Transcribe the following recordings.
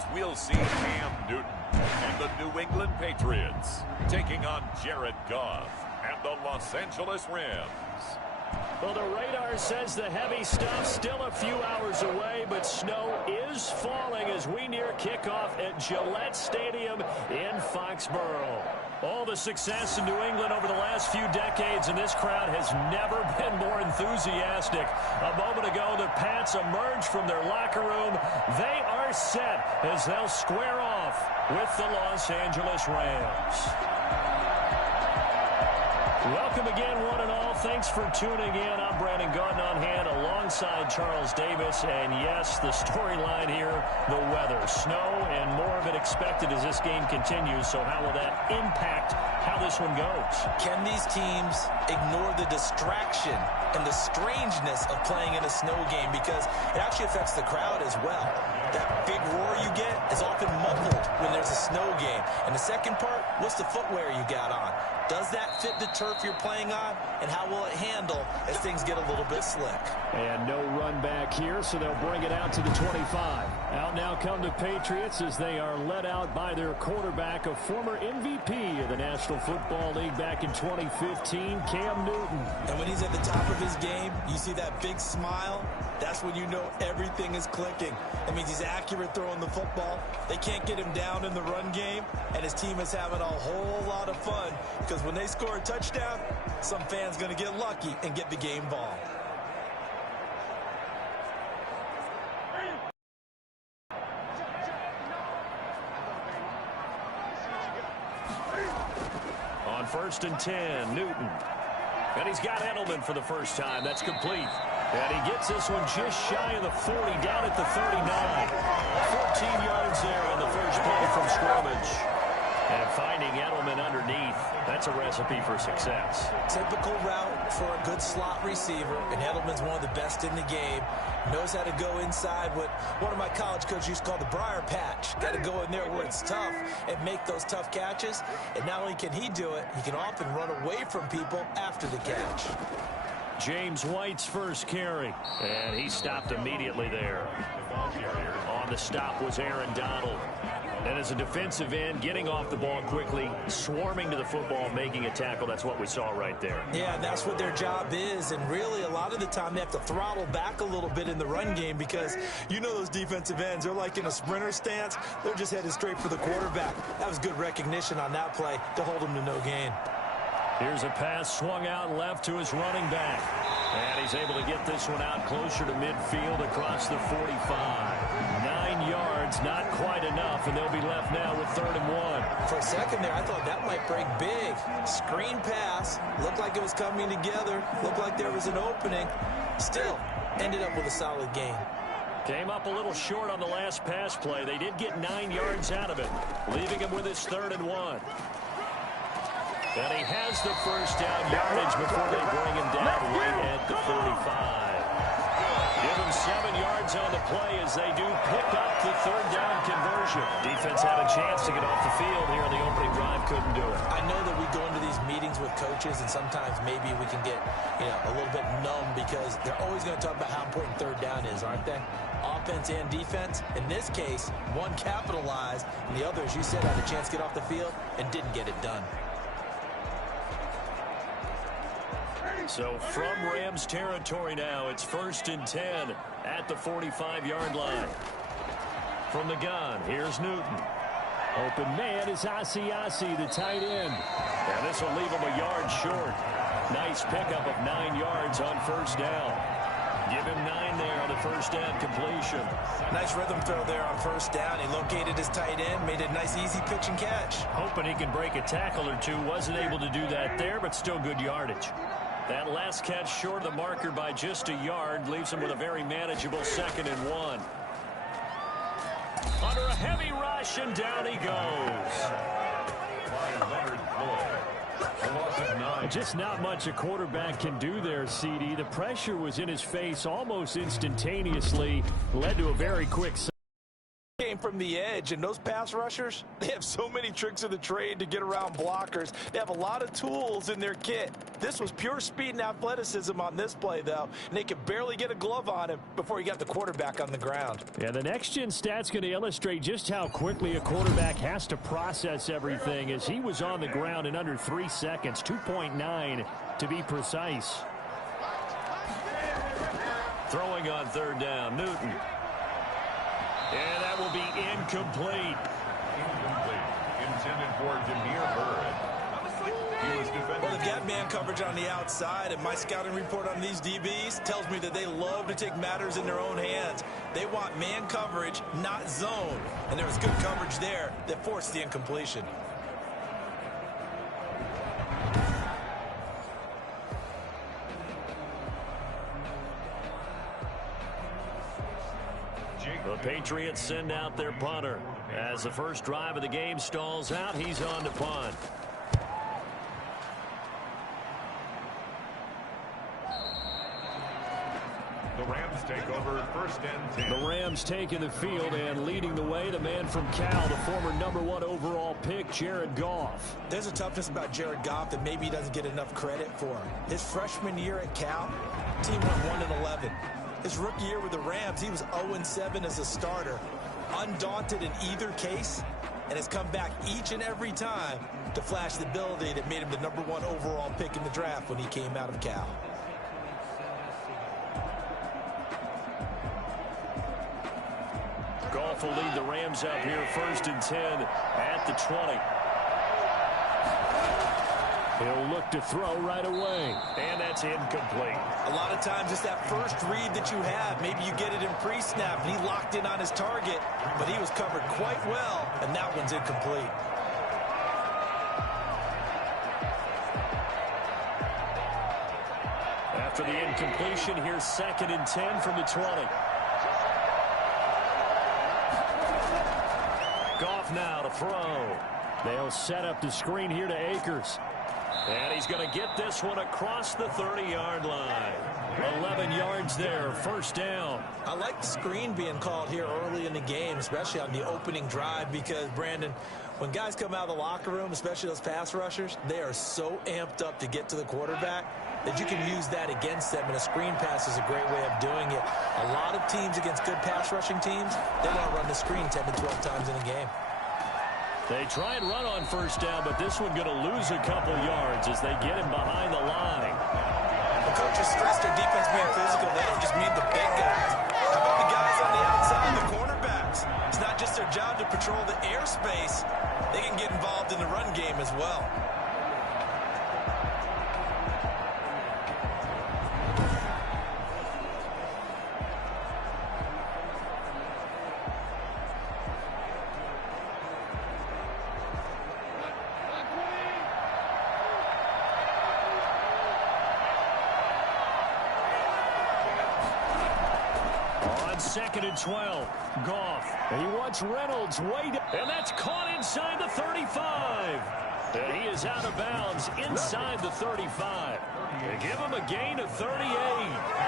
as we'll see Cam Newton and the New England Patriots taking on Jared Goff and the Los Angeles Rams. Well, the radar says the heavy stuff still a few hours away, but snow is falling as we near kickoff at Gillette Stadium in Foxborough. All the success in New England over the last few decades, and this crowd has never been more enthusiastic. A moment ago, the Pats emerged from their locker room. They are set as they'll square off with the Los Angeles Rams. Welcome again, one and all. Thanks for tuning in. I'm Brandon Gautin on hand alongside Charles Davis. And yes, the storyline here, the weather. Snow and more of it expected as this game continues. So how will that impact how this one goes? Can these teams ignore the distraction and the strangeness of playing in a snow game? Because it actually affects the crowd as well. That big roar you get is often muffled when there's a snow game. And the second part, what's the footwear you got on? Does that fit the turf you're playing on? And how will it handle as things get a little bit slick? And no run back here, so they'll bring it out to the 25. Out now come the Patriots as they are led out by their quarterback, a former MVP of the National Football League back in 2015, Cam Newton. And when he's at the top of his game, you see that big smile. That's when you know everything is clicking. That means he's accurate throwing the football. They can't get him down in the run game, and his team is having a whole lot of fun because when they score a touchdown, some fan's going to get lucky and get the game ball. On 1st and 10, Newton. And he's got Edelman for the first time. That's complete. And he gets this one just shy of the 40, down at the 39. 14 yards there on the first play from scrimmage. And finding Edelman underneath, that's a recipe for success. Typical route for a good slot receiver, and Edelman's one of the best in the game. Knows how to go inside what one of my college coaches used to call the briar patch. Got to go in there where it's tough and make those tough catches. And not only can he do it, he can often run away from people after the catch. James White's first carry, and he stopped immediately there. On the stop was Aaron Donald. And as a defensive end, getting off the ball quickly, swarming to the football, making a tackle, that's what we saw right there. Yeah, that's what their job is. And really, a lot of the time, they have to throttle back a little bit in the run game because you know those defensive ends, they're like in a sprinter stance. They're just headed straight for the quarterback. That was good recognition on that play to hold him to no gain. Here's a pass swung out left to his running back. And he's able to get this one out closer to midfield across the 45. 9 yards, not quite enough, and they'll be left now with 3rd and 1. For a second there, I thought that might break big. Screen pass. Looked like it was coming together. Looked like there was an opening. Still, ended up with a solid gain. Came up a little short on the last pass play. They did get 9 yards out of it, leaving him with his 3rd and 1. And he has the first down yardage before they bring him down right at the 45. Give him 7 yards on the play as they do pick up the 3rd down conversion. Defense had a chance to get off the field here on the opening drive, couldn't do it. I know that we go into these meetings with coaches, and sometimes maybe we can get a little bit numb because they're always going to talk about how important 3rd down is, aren't they? Offense and defense. In this case, one capitalized, and the other, as you said, had a chance to get off the field and didn't get it done. So from Rams territory now, it's 1st and 10 at the 45-yard line. From the gun, here's Newton. Open man is Asiasi, the tight end. And this will leave him a yard short. Nice pickup of 9 yards on 1st down. Give him 9 there on the 1st down completion. Nice rhythm throw there on 1st down. He located his tight end, made a nice easy pitch and catch. Hoping he can break a tackle or two. Wasn't able to do that there, but still good yardage. That last catch short of the marker by just a yard leaves him with a very manageable 2nd and 1. Under a heavy rush, and down he goes. Just not much a quarterback can do there, CD. The pressure was in his face almost instantaneously. Led to a very quick came from the edge, and those pass rushers, they have so many tricks of the trade to get around blockers. They have a lot of tools in their kit. This was pure speed and athleticism on this play, though, and they could barely get a glove on him before he got the quarterback on the ground. Yeah, the next-gen stat's going to illustrate just how quickly a quarterback has to process everything, as he was on the ground in under 3 seconds, 2.9 to be precise. Throwing on third down, Newton. And that will be incomplete. Intended for Demir Bird. He was defending. Well, they've got man coverage on the outside, and my scouting report on these DBs tells me that they love to take matters in their own hands. They want man coverage, not zone. And there was good coverage there that forced the incompletion. The Patriots send out their punter. As the first drive of the game stalls out, he's on to punt. The Rams take over first and 10. The Rams taking the field and leading the way, the man from Cal, the former #1 overall pick, Jared Goff. There's a toughness about Jared Goff that maybe he doesn't get enough credit for. His freshman year at Cal, team went 1-11. His rookie year with the Rams, he was 0-7 as a starter, undaunted in either case, and has come back each and every time to flash the ability that made him the #1 overall pick in the draft when he came out of Cal. Goff will lead the Rams up here first and 10 at the 20. He'll look to throw right away, and that's incomplete. A lot of times it's that first read that you have. Maybe you get it in pre-snap, and he locked in on his target, but he was covered quite well, and that one's incomplete. After the incompletion, here's second and 10 from the 20. Goff now to throw. They'll set up the screen here to Akers. And he's going to get this one across the 30-yard line. 11 yards there, first down. I like the screen being called here early in the game, especially on the opening drive, because, Brandon, when guys come out of the locker room, especially those pass rushers, they are so amped up to get to the quarterback that you can use that against them, and a screen pass is a great way of doing it. A lot of teams against good pass rushing teams, they want to run the screen 10 to 12 times in a game. They try and run on first down, but this one going to lose a couple yards as they get him behind the line. The coaches stress their defense being physical. They don't just mean the big guys. How about the guys on the outside, the cornerbacks? It's not just their job to patrol the airspace. They can get involved in the run game as well. Second and 12. Goff. And he wants Reynolds way down. And that's caught inside the 35. And he is out of bounds inside the 35. They give him a gain of 38.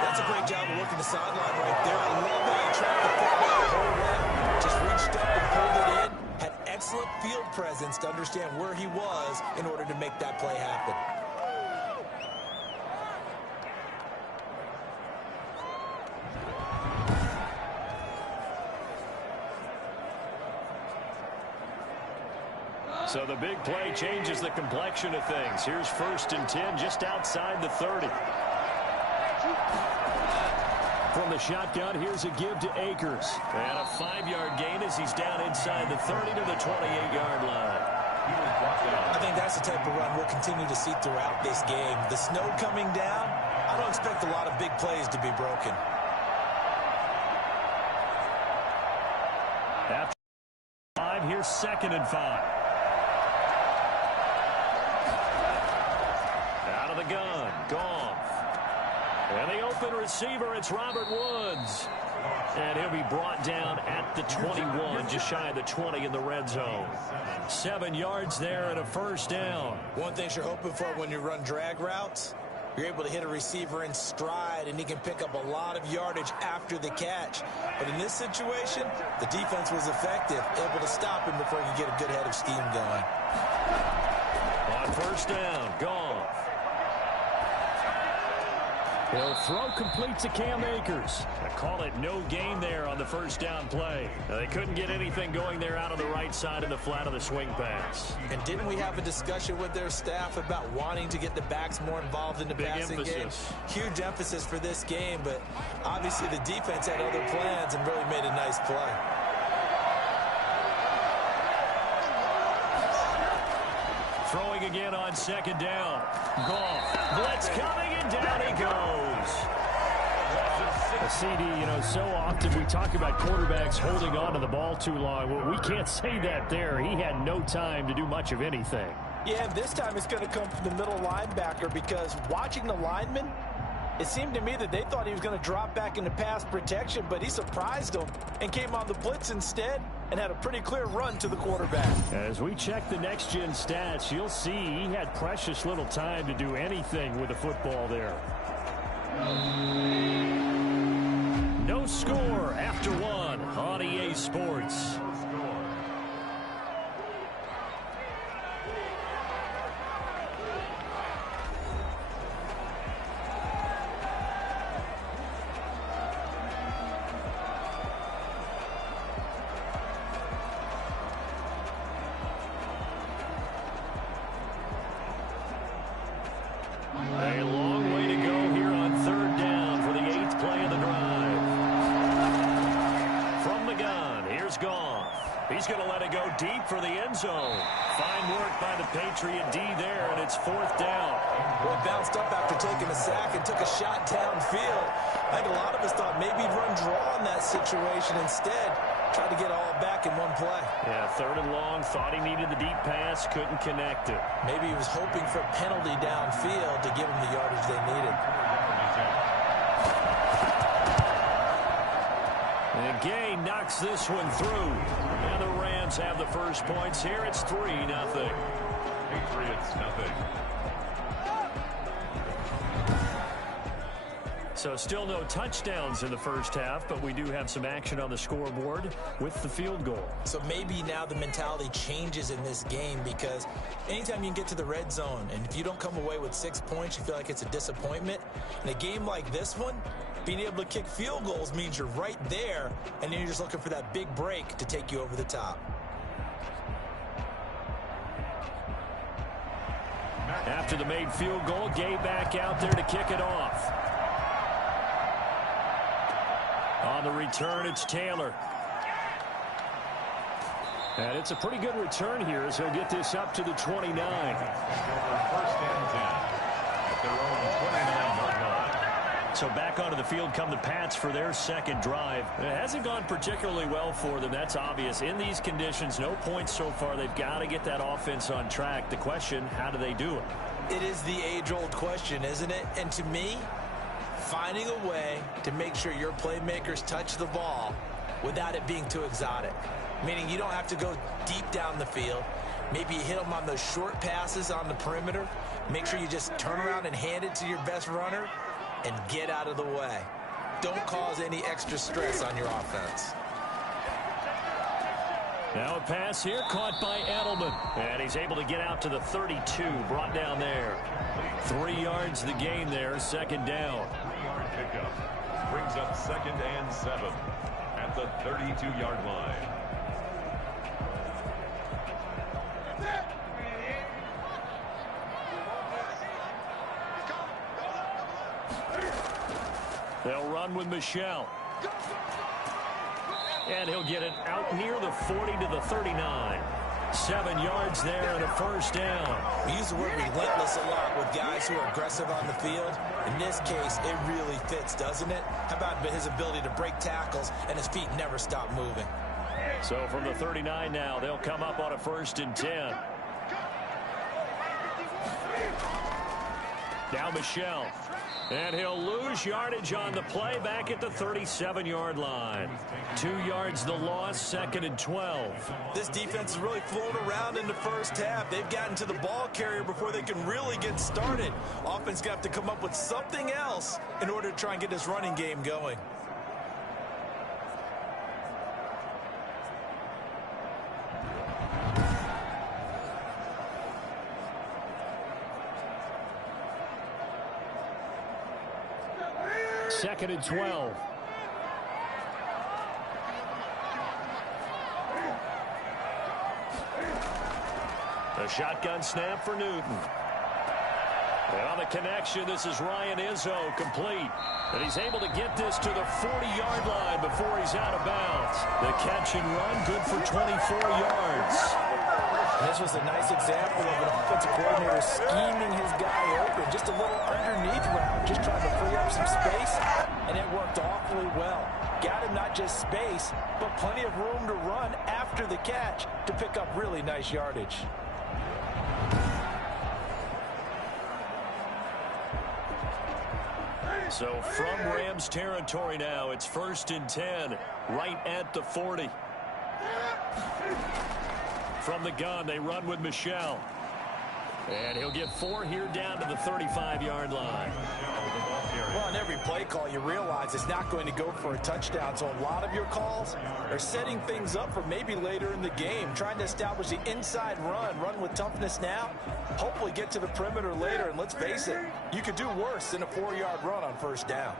That's a great job of working the sideline right there. I love how he tracked the football the whole way. Just reached up and pulled it in. Had excellent field presence to understand where he was in order to make that play happen. So the big play changes the complexion of things. Here's first and 10 just outside the 30. From the shotgun, here's a give to Akers. And a 5-yard gain as he's down inside the 30 to the 28-yard line. I think that's the type of run we'll continue to see throughout this game. The snow coming down, I don't expect a lot of big plays to be broken. After 5, here's second and 5. The gun, Goff. And the open receiver, it's Robert Woods. And he'll be brought down at the 21, just shy of the 20 in the red zone. 7 yards there and a first down. One thing you're hoping for when you run drag routes, You're able to hit a receiver in stride, and he can pick up a lot of yardage after the catch. But in this situation, the defense was effective, able to stop him before he could get a good head of steam going. On first down, Goff. He'll throw complete to Cam Akers. I call it no gain there on the first down play. They couldn't get anything going there out on the right side of the flat of the swing pass. And didn't we have a discussion with their staff about wanting to get the backs more involved in the passing game? Huge emphasis for this game, but obviously the defense had other plans and really made a nice play. Throwing again on second down. Goff. Blitz coming, and down he goes. A CD, so often we talk about quarterbacks holding on to the ball too long. Well, we can't say that there. He had no time to do much of anything. Yeah, this time it's going to come from the middle linebacker because watching the lineman, it seemed to me that they thought he was going to drop back into pass protection, but he surprised them and came on the blitz instead and had a pretty clear run to the quarterback. As we check the next-gen stats, you'll see he had precious little time to do anything with the football there. No score after one on EA Sports. A long way to go here on third down for the 8th play of the drive. From the gun, here's Goff. He's going to let it go deep for the end zone. Fine work by the Patriot D there, and it's 4th down. Well, bounced up after taking a sack and took a shot downfield. I think a lot of us thought maybe he'd run draw in that situation. Instead, tried to get it all back in one play. Yeah, 3rd and long, thought he needed the deep pass, couldn't connect it. Maybe he was hoping for a penalty downfield to give him the yardage they needed. And Gay knocks this one through. And the Rams have the first points here. It's 3-0. Patriots, nothing. So still no touchdowns in the first half, but we do have some action on the scoreboard with the field goal. So maybe now the mentality changes in this game because anytime you can get to the red zone, and if you don't come away with 6 points, you feel like it's a disappointment. In a game like this one, being able to kick field goals means you're right there, and then you're just looking for that big break to take you over the top. After the made field goal, Gay back out there to kick it off. On the return, it's Taylor. And it's a pretty good return here as he'll get this up to the 29. First and 10 at their own 29-yard line. So back onto the field come the Pats for their second drive. It hasn't gone particularly well for them. That's obvious. In these conditions, no points so far. They've got to get that offense on track. The question, how do they do it? It is the age-old question, isn't it? And to me, finding a way to make sure your playmakers touch the ball without it being too exotic. Meaning you don't have to go deep down the field. Maybe you hit them on those short passes on the perimeter. Make sure you just turn around and hand it to your best runner and get out of the way. Don't cause any extra stress on your offense. Now a pass here caught by Edelman. And he's able to get out to the 32, brought down there. 3 yards the gain there, second down. 3-yard pickup brings up 2nd and 7 at the 32-yard line. They'll run with Michelle. And he'll get it out near the 40 to the 39. 7 yards there and a first down. We use the word relentless a lot with guys who are aggressive on the field. In this case, it really fits, doesn't it? How about his ability to break tackles and his feet never stop moving? So from the 39 now, they'll come up on a 1st and 10. Now Michelle. And he'll lose yardage on the play back at the 37-yard line. 2 yards the loss, 2nd and 12. This defense is really flown around in the first half. They've gotten to the ball carrier before they can really get started. Offense got to come up with something else in order to try and get this running game going. Second and 12. A shotgun snap for Newton. And on the connection, this is Ryan Izzo, complete. And he's able to get this to the 40-yard line before he's out of bounds. The catch and run, good for 24 yards. This was a nice example of an offensive coordinator scheming his guy open. Just a little underneath route, just trying to free up some space, and it worked awfully well. Got him not just space, but plenty of room to run after the catch to pick up really nice yardage. So from Rams territory now, it's 1st and 10, right at the 40. From the gun, they run with Michelle. And he'll get 4 here down to the 35-yard line. Well, on every play call, you realize it's not going to go for a touchdown. So a lot of your calls are setting things up for maybe later in the game, trying to establish the inside run with toughness now, hopefully get to the perimeter later. And let's face it, you could do worse than a 4-yard run on 1st down.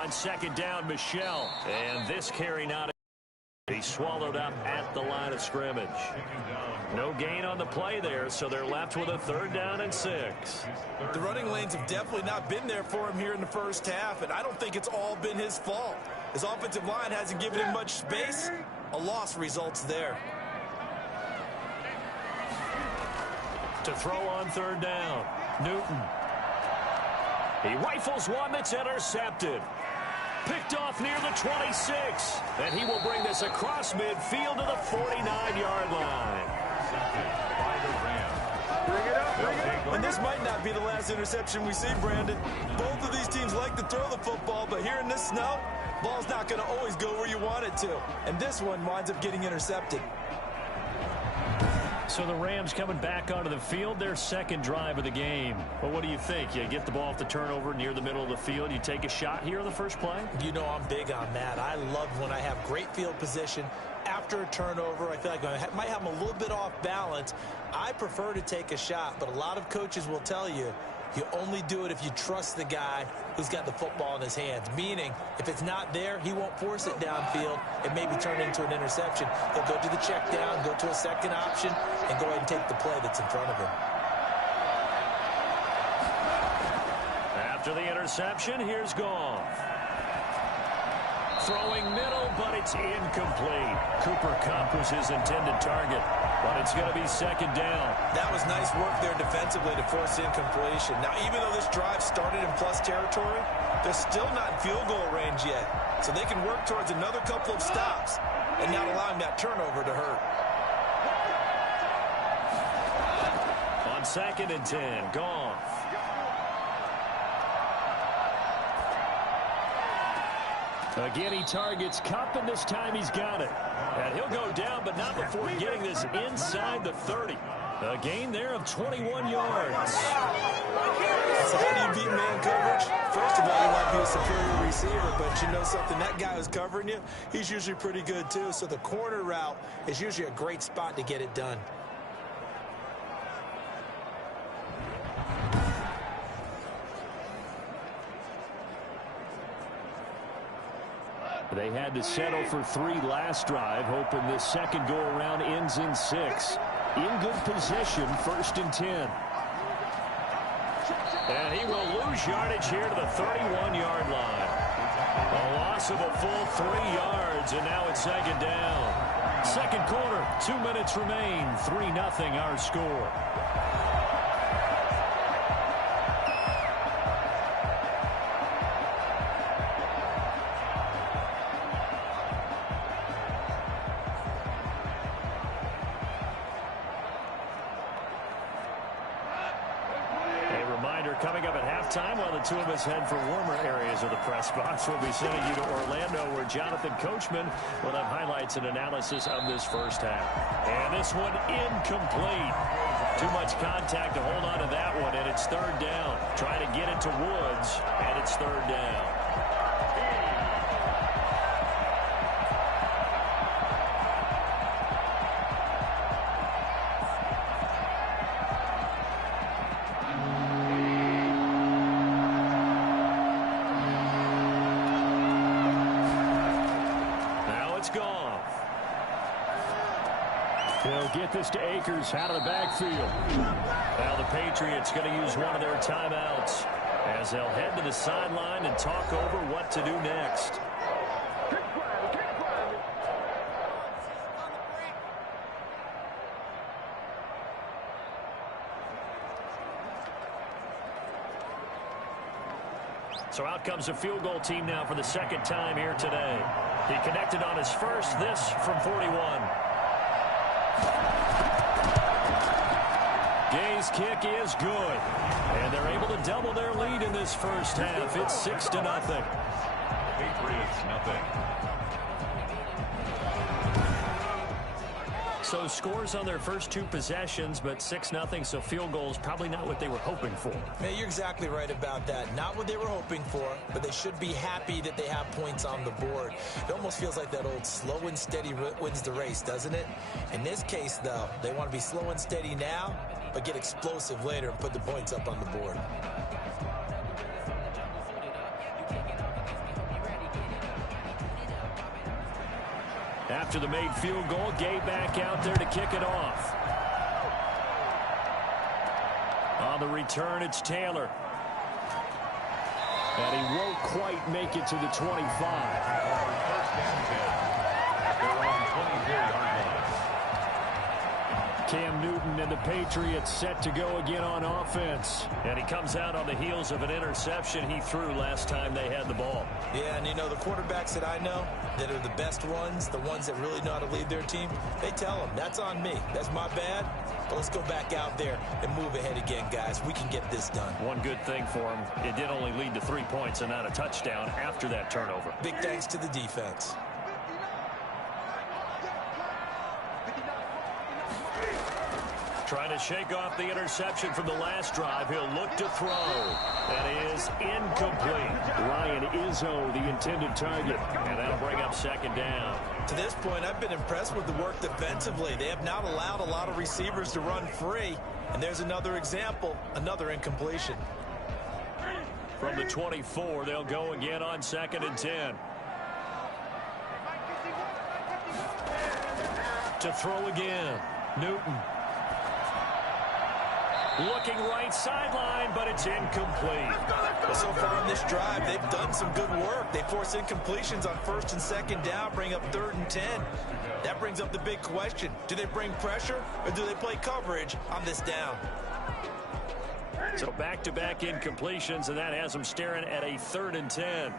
On 2nd down, Michelle. And this carry not. He swallowed up at the line of scrimmage. No gain on the play there, so they're left with a 3rd down and 6. The running lanes have definitely not been there for him here in the first half, and I don't think it's all been his fault. His offensive line hasn't given him much space. A loss results there. To throw on 3rd down, Newton. He rifles one that's intercepted. Picked off near the 26. And he will bring this across midfield to the 49-yard line. Bring it up. And this might not be the last interception we see, Brandon. Both of these teams like to throw the football, but here in this snow, ball's not going to always go where you want it to. And this one winds up getting intercepted. So the Rams coming back onto the field, their 2nd drive of the game. Well, what do you think? You get the ball off the turnover near the middle of the field. You take a shot here on the first play? You know I'm big on that. I love when I have great field position after a turnover. I feel like I might have them a little bit off balance. I prefer to take a shot, but a lot of coaches will tell you, you only do it if you trust the guy who's got the football in his hands. Meaning, if it's not there, he won't force it downfield and maybe turn into an interception. He'll go to the check down, go to a second option, and go ahead and take the play that's in front of him. After the interception, here's Goff. Throwing middle, but it's incomplete. Cooper Kupp was his intended target, but it's going to be 2nd down. That was nice work there defensively to force incompletion. Now, even though this drive started in plus territory, they're still not in field goal range yet. So they can work towards another couple of stops and not allowing that turnover to hurt. On 2nd and 10, Goff. Again, he targets Kupp, and this time he's got it. And he'll go down, but not before getting this inside the 30. A gain there of 21 yards. So how do you beat man coverage? First of all, you might be a superior receiver, but you know something, that guy who's covering you, he's usually pretty good too. So the corner route is usually a great spot to get it done. They had to settle for 3 last drive, hoping this second go-around ends in 6. In good position, 1st and 10. And he will lose yardage here to the 31-yard line. A loss of a full 3 yards, and now it's 2nd down. Second quarter, 2 minutes remain, 3-0 our score. coming up at halftime while the two of us head for warmer areas of the press box. We'll be sending you to Orlando where Jonathan Coachman will have highlights and analysis of this first half. And this one incomplete. Too much contact to hold on to that one, and it's third down. Trying to get it to Woods, and it's third down. They'll get this to Akers out of the backfield. Now the Patriots going to use one of their timeouts as they'll head to the sideline and talk over what to do next. So out comes the field goal team now for the second time here today. He connected on his first, this from 41. Gay's kick is good. And they're able to double their lead in this first half. It's 6-0. Patriots, nothing. So scores on their first two possessions, but 6-0, so field goals probably not what they were hoping for. Man, you're exactly right about that. Not what they were hoping for, but they should be happy that they have points on the board. It almost feels like that old slow and steady wins the race, doesn't it? In this case, though, they want to be slow and steady now, but get explosive later and put the points up on the board. After the made field goal, Gay back out there to kick it off. On the return, it's Taylor. And he won't quite make it to the 25. Cam Newton and the Patriots set to go again on offense. And he comes out on the heels of an interception he threw last time they had the ball. Yeah, and you know, the quarterbacks that I know that are the best ones, the ones that really know how to lead their team, they tell them, that's on me. That's my bad. But let's go back out there and move ahead again, guys. We can get this done. One good thing for him, it did only lead to 3 points and not a touchdown after that turnover. Big thanks to the defense. Trying to shake off the interception from the last drive. He'll look to throw. That is incomplete. Ryan Izzo, the intended target. And that'll bring up second down. To this point, I've been impressed with the work defensively. They have not allowed a lot of receivers to run free. And there's another example, another incompletion. From the 24, they'll go again on 2nd and 10. To throw again, Newton. Looking right sideline, but it's incomplete. Well, so far in this drive, they've done some good work. They force incompletions on 1st and 2nd down, bring up 3rd and 10. That brings up the big question. Do they bring pressure, or do they play coverage on this down? So back-to-back incompletions, and that has them staring at a 3rd and 10.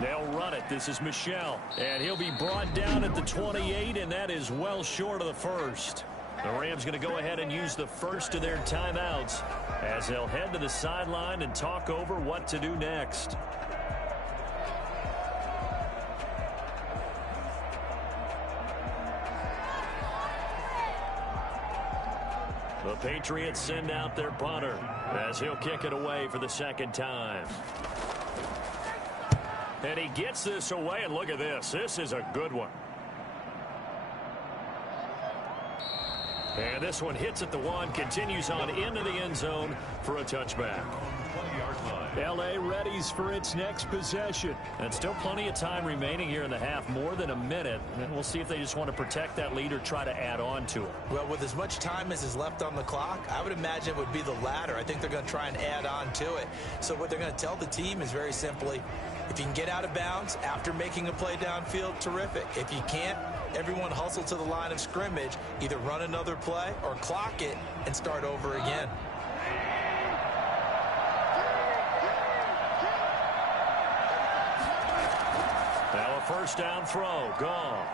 They'll run it. This is Michelle, and he'll be brought down at the 28, and that is well short of the first. The Rams going to go ahead and use the first of their timeouts as they'll head to the sideline and talk over what to do next. The Patriots send out their punter as he'll kick it away for the second time. And he gets this away, and look at this. This is a good one. And this one hits at the 1, continues on into the end zone for a touchback. L.A. readies for its next possession. And still plenty of time remaining here in the half, more than a minute. And we'll see if they just want to protect that lead or try to add on to it. Well, with as much time as is left on the clock, I would imagine it would be the latter. I think they're going to try and add on to it. So what they're going to tell the team is very simply, if you can get out of bounds after making a play downfield, terrific. If you can't, everyone hustle to the line of scrimmage, either run another play or clock it and start over again. Now a first down throw. Goff.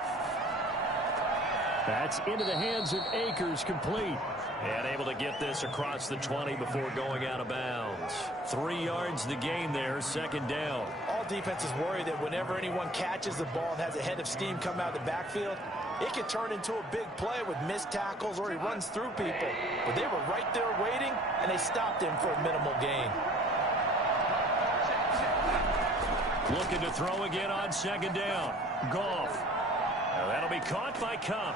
That's into the hands of Akers, complete. And able to get this across the 20 before going out of bounds. 3 yards the gain there, second down. All defenses worry that whenever anyone catches the ball and has a head of steam come out of the backfield, it can turn into a big play with missed tackles or he runs through people. But they were right there waiting, and they stopped him for a minimal gain. Looking to throw again on second down. Goff. Now that'll be caught by Cup.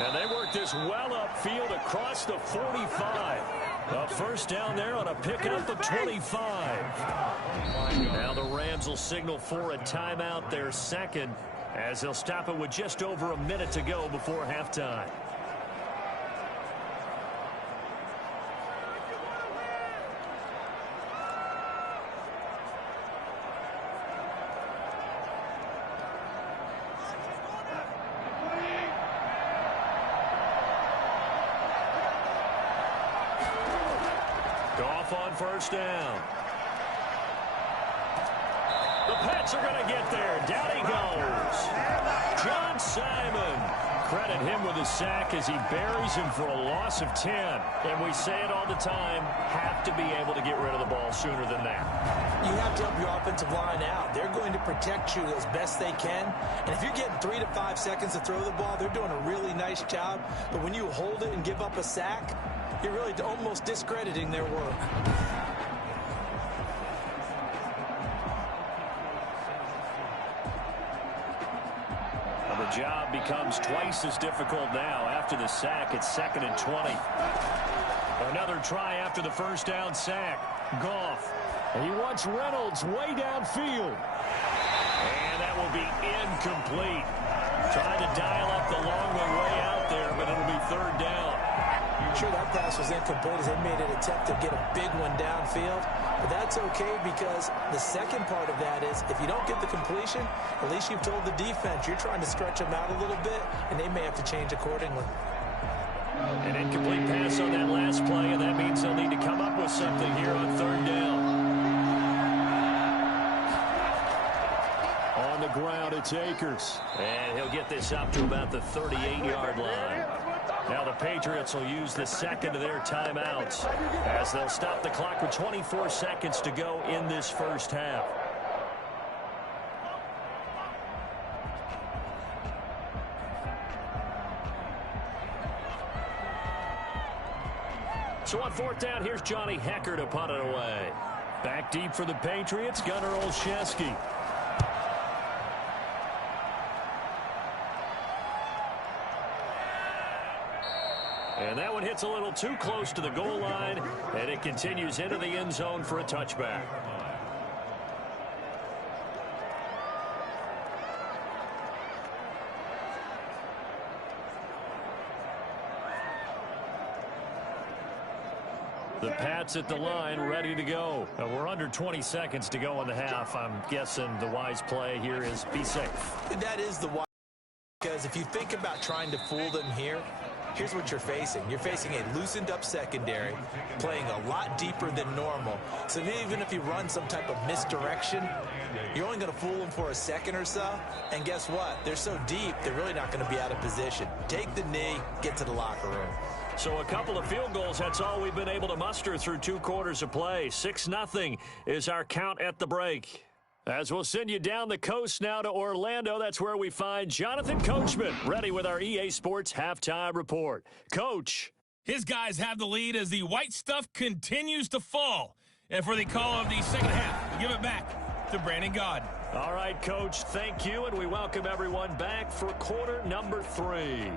And they work this well upfield across the 45. A first down there on a pickup of 25. Now the Rams will signal for a timeout, their second, as they'll stop it with just over a minute to go before halftime. On first down. The Pats are going to get there. Down he goes. John Simon. Credit him with a sack as he buries him for a loss of 10. And we say it all the time, have to be able to get rid of the ball sooner than that. You have to help your offensive line out. They're going to protect you as best they can. And if you're getting 3 to 5 seconds to throw the ball, they're doing a really nice job. But when you hold it and give up a sack, you're really almost discrediting their work. Well, the job becomes twice as difficult now after the sack. It's 2nd and 20. Another try after the first down sack. Goff. He wants Reynolds way downfield. And that will be incomplete. Trying to dial up the long way out there, but it'll be third down. Sure, that pass was incomplete as they made an attempt to get a big one downfield. But that's okay because the second part of that is if you don't get the completion, at least you've told the defense you're trying to stretch them out a little bit, and they may have to change accordingly. An incomplete pass on that last play, and that means they'll need to come up with something here on third down. On the ground, it's Akers. And he'll get this up to about the 38-yard line. Now the Patriots will use the second of their timeouts as they'll stop the clock with 24 seconds to go in this first half. So on fourth down, here's Johnny Hecker to punt it away. Back deep for the Patriots, Gunnar Olszewski. And that one hits a little too close to the goal line, and it continues into the end zone for a touchback. The Pats at the line, ready to go. We're under 20 seconds to go in the half. I'm guessing the wise play here is be safe. That is the wise, because if you think about trying to fool them here, here's what you're facing. You're facing a loosened up secondary, playing a lot deeper than normal. So even if you run some type of misdirection, you're only going to fool them for a second or so. And guess what? They're so deep, they're really not going to be out of position. Take the knee, get to the locker room. So a couple of field goals, that's all we've been able to muster through 2 quarters of play. 6-0 is our count at the break. As we'll send you down the coast now to Orlando, that's where we find Jonathan Coachman, ready with our EA Sports Halftime Report. Coach. His guys have the lead as the white stuff continues to fall. And for the call of the second half, we give it back to Brandon Gaud. All right, Coach, thank you, and we welcome everyone back for quarter number 3.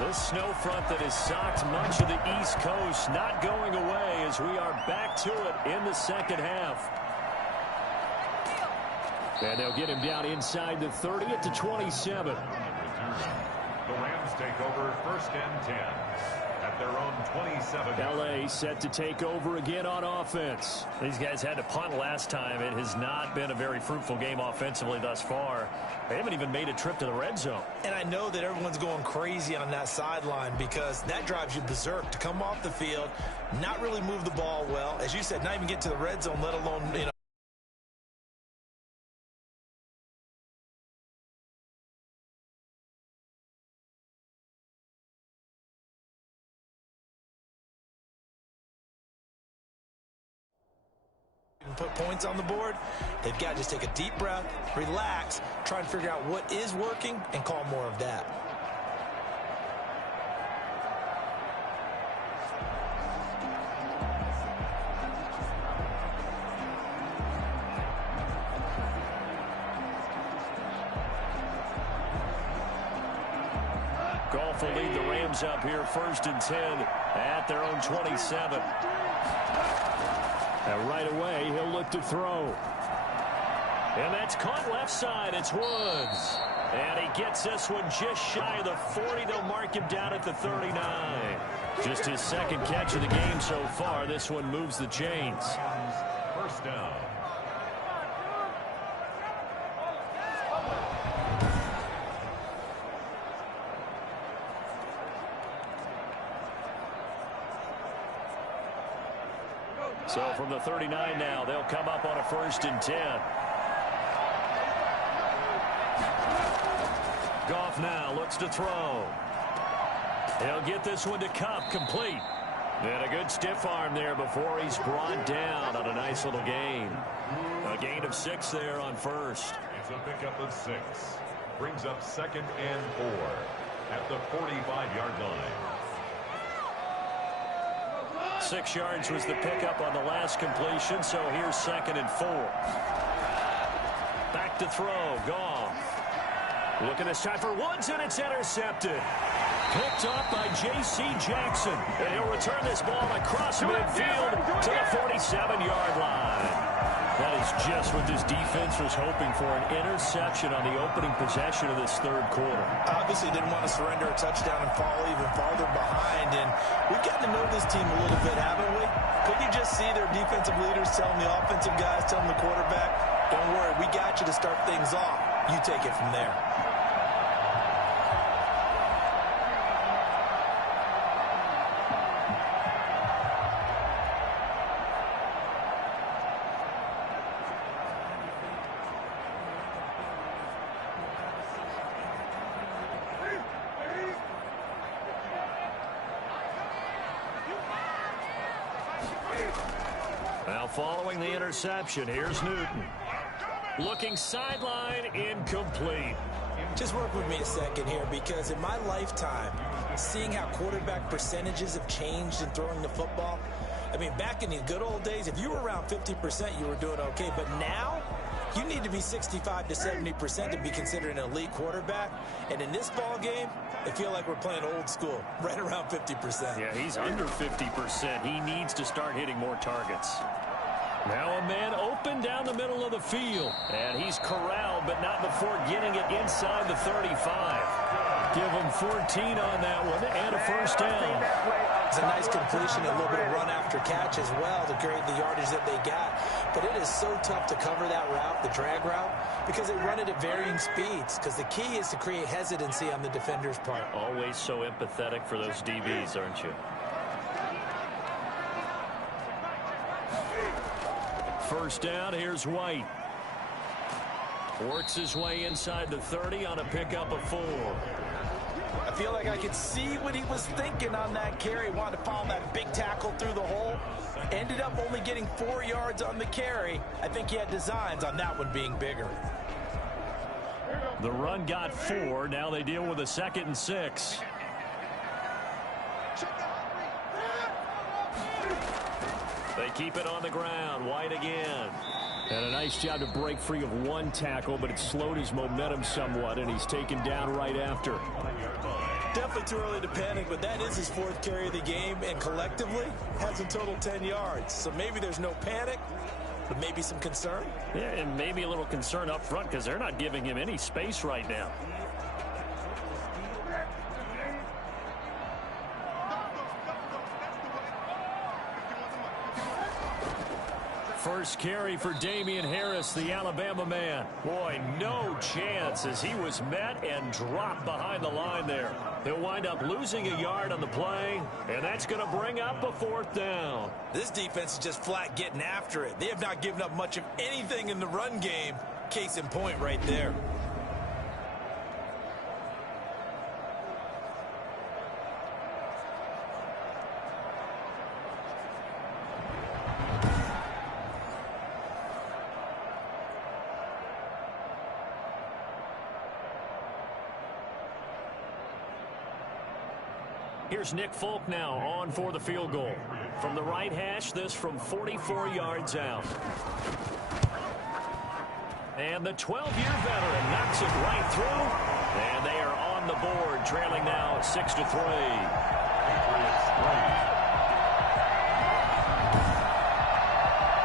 This snow front that has socked much of the East Coast not going away as we are back to it in the second half. And they'll get him down inside the 30 at the 27. The Rams take over 1st and 10 at their own 27. L.A. set to take over again on offense. These guys had to punt last time. It has not been a very fruitful game offensively thus far. They haven't even made a trip to the red zone. And I know that everyone's going crazy on that sideline because that drives you berserk to come off the field, not really move the ball well. As you said, not even get to the red zone, let alone, you know, put points on the board. They've got to just take a deep breath, relax, try and figure out what is working and call more of that. Goff will lead the Rams up here 1st and 10 at their own 27. And right away, he'll look to throw. And that's caught left side. It's Woods. And he gets this one just shy of the 40. They'll mark him down at the 39. Just his 2nd catch of the game so far. This one moves the chains. 1st down. So from the 39 now, they'll come up on a 1st and 10. Goff now looks to throw. He'll get this one to Cup, complete. And a good stiff arm there before he's brought down on a nice little gain. A gain of 6 there on 1st. It's a pickup of 6. Brings up 2nd and 4 at the 45-yard line. 6 yards was the pickup on the last completion, so here's 2nd and 4. Back to throw, Goff. Looking this time for Woods, and it's intercepted. Picked up by J.C. Jackson. And he'll return this ball across midfield to the 47-yard line. That is just what this defense was hoping for, an interception on the opening possession of this 3rd quarter. Obviously didn't want to surrender a touchdown and fall even farther behind. And we've gotten to know this team a little bit, haven't we? Could you just see their defensive leaders telling the offensive guys, telling the quarterback, don't worry, we got you to start things off. You take it from there. Now following the interception, here's Newton. Looking sideline, incomplete. Just work with me a second here, because in my lifetime, seeing how quarterback percentages have changed in throwing the football, I mean, back in the good old days, if you were around 50%, you were doing okay. But now, you need to be 65 to 70% to be considered an elite quarterback. And in this ball game, I feel like we're playing old school, right around 50%. Yeah, he's under 50%. He needs to start hitting more targets. Now a man open down the middle of the field. And he's corralled, but not before getting it inside the 35. Give him 14 on that one and a 1st down. It's a nice completion, a little bit of run after catch as well to create the yardage that they got. But it is so tough to cover that route, the drag route, because they run it at varying speeds. Because the key is to create hesitancy on the defender's part. Always so empathetic for those DBs, aren't you? 1st down, here's White. Works his way inside the 30 on a pickup of 4. I feel like I could see what he was thinking on that carry. Wanted to follow that big tackle through the hole. Ended up only getting 4 yards on the carry. I think he had designs on that one being bigger. The run got 4. Now they deal with a 2nd and 6. They keep it on the ground. White again. And a nice job to break free of one tackle, but it slowed his momentum somewhat, and he's taken down right after. Definitely too early to panic, but that is his 4th carry of the game, and collectively has a total 10 yards. So maybe there's no panic, but maybe some concern. Yeah, and maybe a little concern up front because they're not giving him any space right now. First carry for Damian Harris, the Alabama man. Boy, no chance as he was met and dropped behind the line there. He'll wind up losing a yard on the play, and that's going to bring up a 4th down. This defense is just flat getting after it. They have not given up much of anything in the run game. Case in point right there. Here's Nick Folk now on for the field goal. From the right hash, this from 44 yards out. And the 12-year veteran knocks it right through. And they are on the board, trailing now 6-3.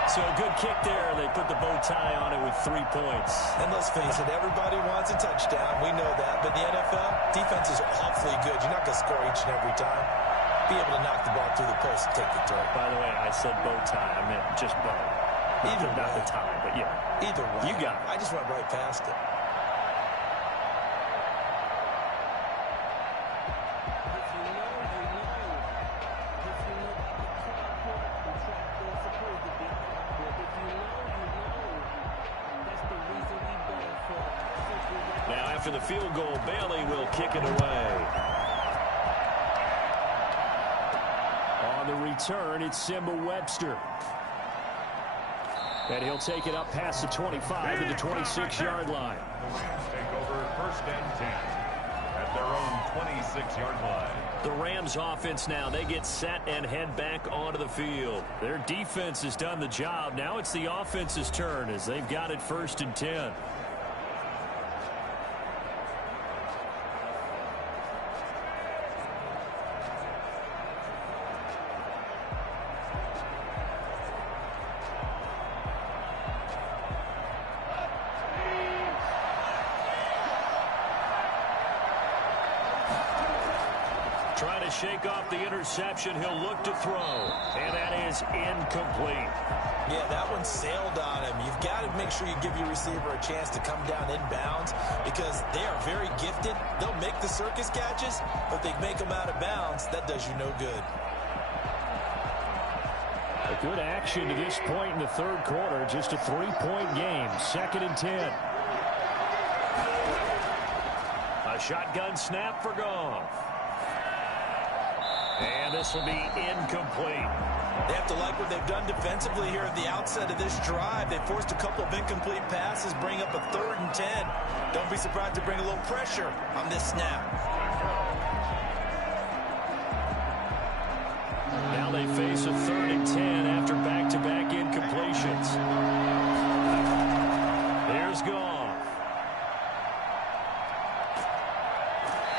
So a good kick there. They put the bow tie on it with 3 points. And let's face it, everybody wants a touchdown. We know that. But the NFL, defense is awfully good. You're not going to score each and every time. Be able to knock the ball through the post and take the turn. By the way, I said bow tie. I meant just bow. Either not way. the tie, but yeah. Either way. You got it. I just went right past it. After the field goal, Bailey will kick it away. On the return, it's Simba Webster. And he'll take it up past the 25 to the 26-yard line. The Rams take over 1st and 10 at their own 26-yard line. The Rams offense now, they get set and head back onto the field. Their defense has done the job. Now it's the offense's turn as they've got it 1st and 10. Trying to shake off the interception. He'll look to throw. And that is incomplete. Yeah, that one sailed on him. You've got to make sure you give your receiver a chance to come down inbounds because they are very gifted. They'll make the circus catches, but they make them out of bounds. That does you no good. A good action to this point in the 3rd quarter. Just a 3-point game. 2nd and 10. A shotgun snap for Goff. And this will be incomplete. They have to like what they've done defensively here at the outset of this drive. They forced a couple of incomplete passes, bring up a 3rd and 10. Don't be surprised to bring a little pressure on this snap. Now they face a 3rd and 10 after back-to-back incompletions. Here's Goff.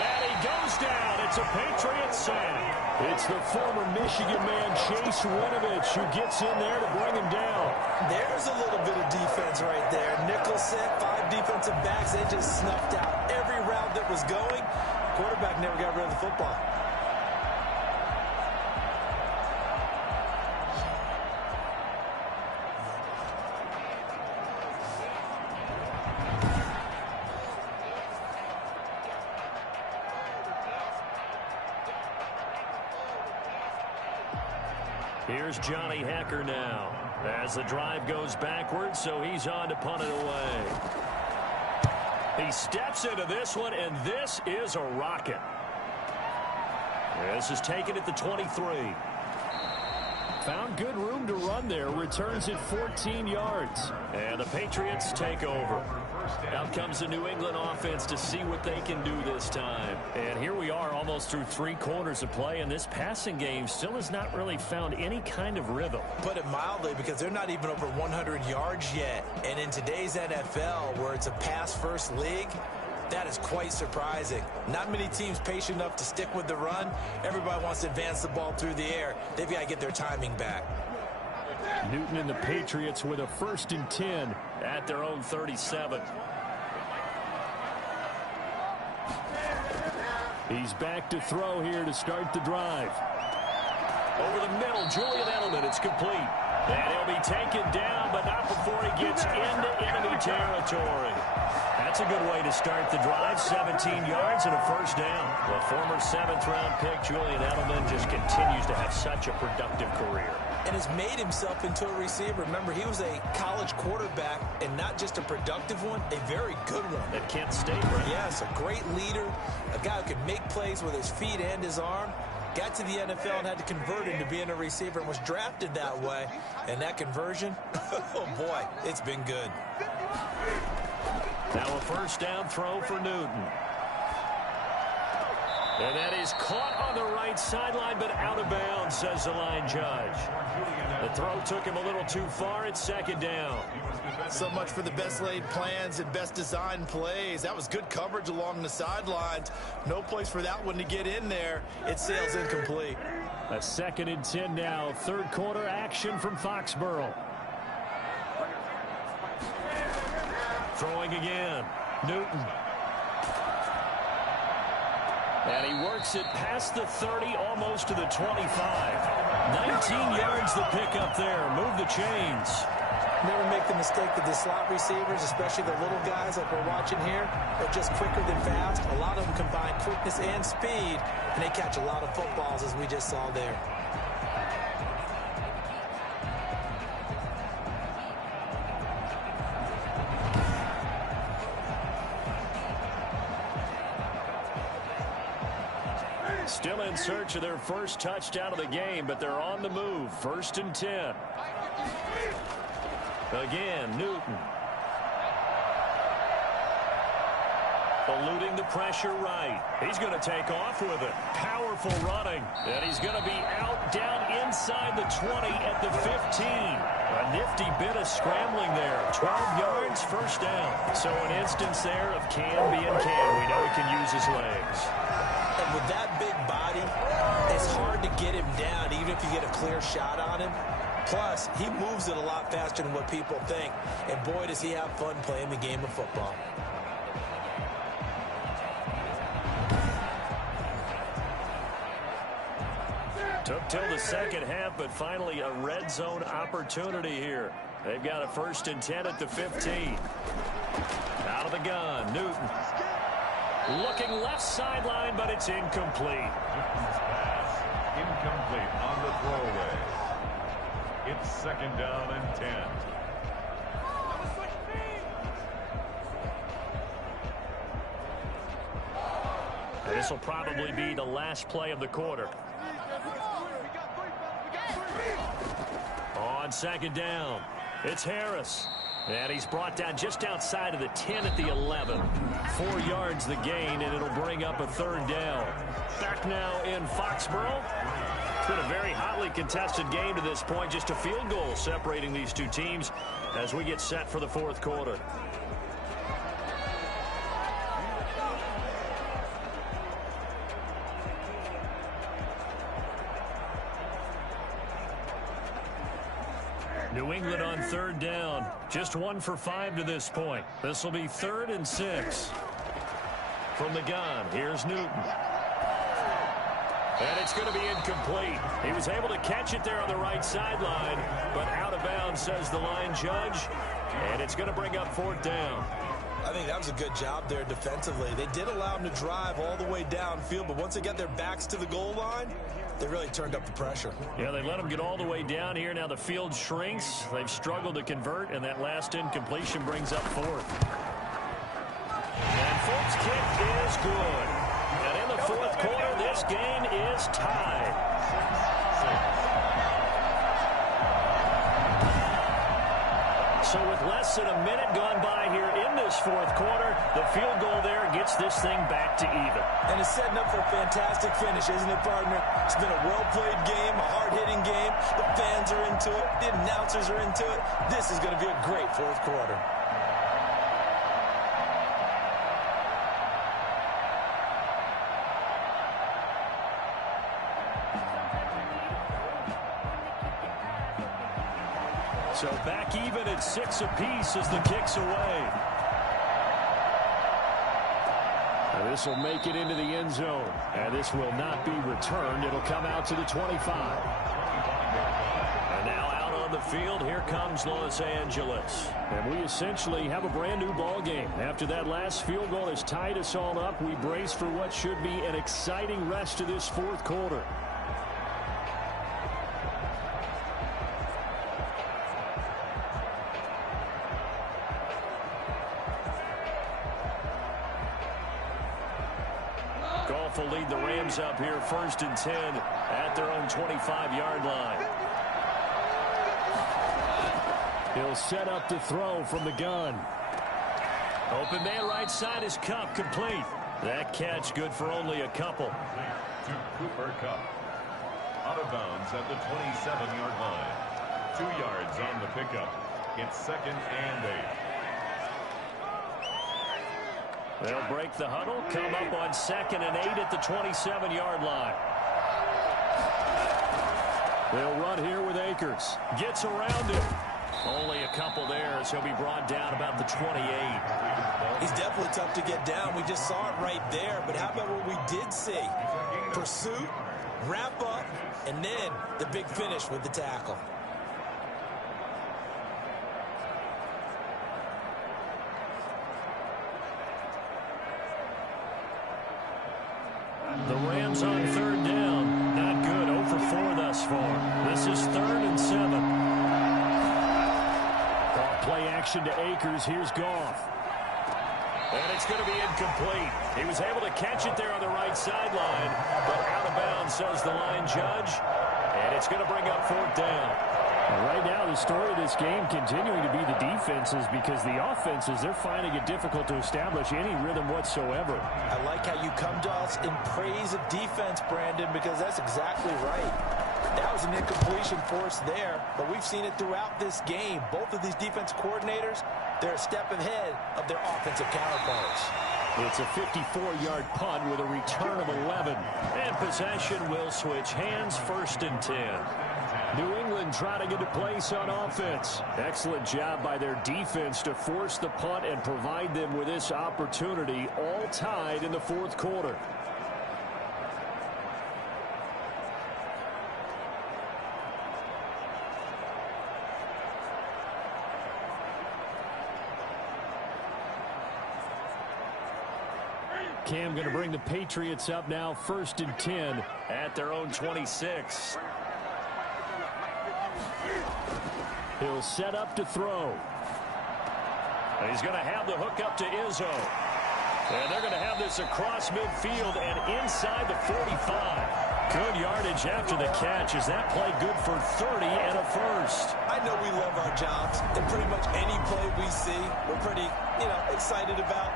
And he goes down. It's a Patriots sack. It's the former Michigan man, Chase Winovich, who gets in there to bring him down. There's a little bit of defense right there. Nickel set, 5 defensive backs. They just snuffed out every route that was going. Quarterback never got rid of the football. Here's Johnny Hacker now as the drive goes backwards, so he's on to punt it away. He steps into this one, and this is a rocket. This is taken at the 23. Found good room to run there. Returns it 14 yards. And the Patriots take over. Out comes the New England offense to see what they can do this time. And here we are almost through 3 quarters of play, and this passing game still has not really found any kind of rhythm. Put it mildly, because they're not even over 100 yards yet. And in today's NFL, where it's a pass-first league, that is quite surprising. Not many teams patient enough to stick with the run. Everybody wants to advance the ball through the air. They've got to get their timing back. Newton and the Patriots with a 1st and 10 at their own 37. He's back to throw here to start the drive. Over the middle, Julian Edelman, it's complete. And he'll be taken down, but not before he gets into enemy territory. That's a good way to start the drive. 17 yards and a 1st down. The former 7th-round pick, Julian Edelman, just continues to have such a productive career. And has made himself into a receiver. Remember, he was a college quarterback, and not just a productive one, a very good one. At Kent State, right? Yes, a great leader, a guy who can make plays with his feet and his arm. Got to the NFL and had to convert into being a receiver and was drafted that way. And that conversion, oh boy, it's been good. Now a 1st down throw for Newton. And that is caught on the right sideline, but out of bounds, says the line judge. The throw took him a little too far. It's 2nd down. So much for the best laid plans and best designed plays. That was good coverage along the sidelines. No place for that one to get in there. It sails incomplete. A 2nd and 10 now. 3rd quarter action from Foxborough. Throwing again. Newton. And he works it past the 30, almost to the 25. 19 yards the pickup there. Move the chains. Never make the mistake that the slot receivers, especially the little guys like we're watching here, are just quicker than fast. A lot of them combine quickness and speed, and they catch a lot of footballs, as we just saw there. Still in search of their 1st touchdown of the game, but they're on the move. 1st and 10. Again, Newton. Eluding the pressure right. He's going to take off with it. Powerful running. And he's going to be out down inside the 20 at the 15. A nifty bit of scrambling there. 12 yards, 1st down. So an instance there of can being can. We know he can use his legs. And with that big body, it's hard to get him down, even if you get a clear shot on him. Plus, he moves it a lot faster than what people think. And boy, does he have fun playing the game of football. Took till the 2nd half, but finally a red zone opportunity here. They've got a 1st and 10 at the 15. Out of the gun, Newton. Looking left sideline, but it's incomplete. Newton's pass incomplete on the throwaway. It's 2nd down and 10. This will probably be the last play of the quarter. On 2nd down, it's Harris. And he's brought down just outside of the 10 at the 11. 4 yards the gain, and it'll bring up a 3rd down. Back now in Foxborough. It's been a very hotly contested game to this point. Just a field goal separating these two teams as we get set for the 4th quarter. New England on 3rd down. Just 1 for 5 to this point. This will be 3rd and 6. From the gun, here's Newton. And it's going to be incomplete. He was able to catch it there on the right sideline, but out of bounds, says the line judge. And it's going to bring up 4th down. I think that was a good job there defensively. They did allow him to drive all the way downfield, but once they got their backs to the goal line, they really turned up the pressure. Yeah, they let them get all the way down here. Now the field shrinks. They've struggled to convert, and that last incompletion brings up 4th. And 4th's kick is good. And in the 4th quarter, this game is tied. So with less than a minute gone by here in this 4th quarter, the field goal there gets this thing back to even. And it's setting up for a fantastic finish, isn't it, partner? It's been a well-played game, a hard-hitting game. The fans are into it. The announcers are into it. This is going to be a great 4th quarter. So back even at 6 apiece as the kick's away. And this will make it into the end zone. And this will not be returned. It'll come out to the 25. And now out on the field, here comes Los Angeles. And we essentially have a brand new ball game. After that last field goal has tied us all up, we brace for what should be an exciting rest of this fourth quarter. Goff will lead the Rams up here 1st and 10 at their own 25-yard line. He'll set up to throw from the gun. Open man right side is Cup, complete. That catch good for only a couple. To Cooper Cup. Out of bounds at the 27-yard line. 2 yards on the pickup. It's 2nd and 8. They'll break the huddle, come up on 2nd and 8 at the 27-yard line. They'll run here with Akers. Gets around him. Only a couple there as he'll be brought down about the 28. He's definitely tough to get down. We just saw it right there. But how about what we did see? Pursuit, wrap up, and then the big finish with the tackle. The Rams on 3rd down. Not good. 0 for 4 thus far. This is 3rd and 7. Play action to Akers. Here's Goff. And it's going to be incomplete. He was able to catch it there on the right sideline, but out of bounds, says the line judge. And it's going to bring up 4th down. Right now, the story of this game continuing to be the defenses, because the offenses, they're finding it difficult to establish any rhythm whatsoever. I like how you come to us in praise of defense, Brandon, because that's exactly right. That was an incompletion for us there, but we've seen it throughout this game. Both of these defense coordinators, they're a step ahead of their offensive counterparts. It's a 54-yard punt with a return of 11. And possession will switch hands, 1st and 10. New England trying to get a place on offense. Excellent job by their defense to force the punt and provide them with this opportunity, all tied in the 4th quarter. Cam going to bring the Patriots up now 1st and 10 at their own 26. He'll set up to throw. And he's going to have the hook up to Rizzo. And they're going to have this across midfield and inside the 45. Good yardage after the catch. Is that play good for 30 and a first? I know we love our jobs, and pretty much any play we see, we're pretty, excited about.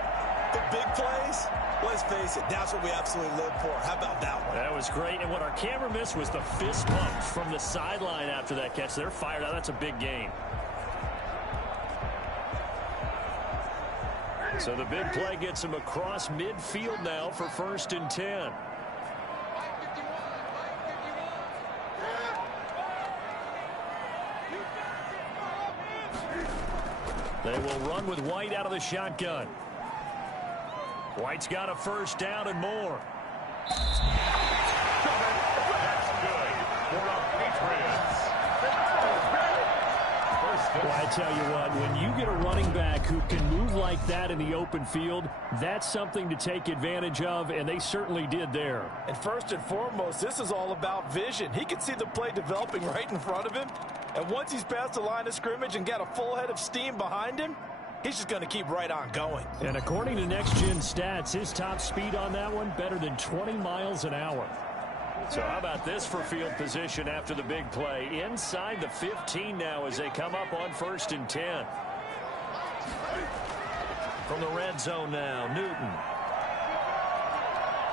The big plays, let's face it, that's what we absolutely live for. How about that one? That was great. And what our camera missed was the fist pump from the sideline after that catch. They're fired out. That's a big game. So the big play gets him across midfield now for 1st and 10. They will run with White out of the shotgun. White's got a 1st down and more. That's good for the Patriots. Well, I tell you what, when you get a running back who can move like that in the open field, that's something to take advantage of, and they certainly did there. And first and foremost, this is all about vision. He can see the play developing right in front of him, and once he's past the line of scrimmage and got a full head of steam behind him, he's just going to keep right on going. And according to Next Gen Stats, his top speed on that one, better than 20 miles an hour. So how about this for field position after the big play? Inside the 15 now as they come up on 1st and 10. From the red zone now, Newton.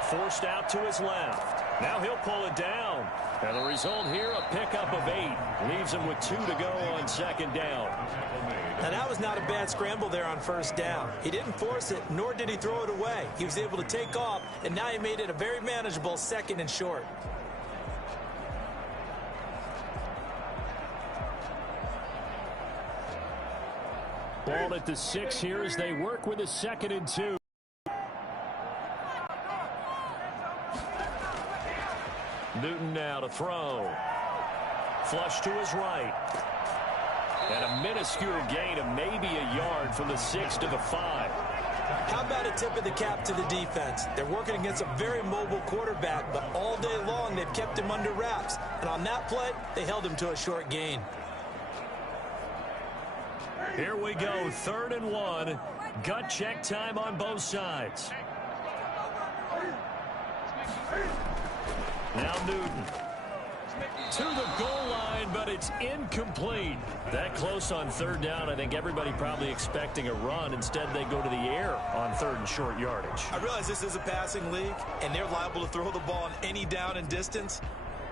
Forced out to his left. Now he'll pull it down. And the result here, a pickup of 8. Leaves him with 2 to go on 2nd down. Now, that was not a bad scramble there on 1st down. He didn't force it, nor did he throw it away. He was able to take off, and now he made it a very manageable 2nd and short. Ball at the 6 here as they work with a 2nd and 2. Newton now to throw. Flush to his right. And a minuscule gain of maybe a yard from the 6 to the 5. How about a tip of the cap to the defense? They're working against a very mobile quarterback, but all day long they've kept him under wraps. And on that play, they held him to a short gain. Here we go, 3rd and 1. Gut check time on both sides. Now Newton. To the goal line, but it's incomplete. That close on 3rd down, I think everybody probably expecting a run. Instead, they go to the air on 3rd and short yardage. I realize this is a passing league, and they're liable to throw the ball on any down and distance.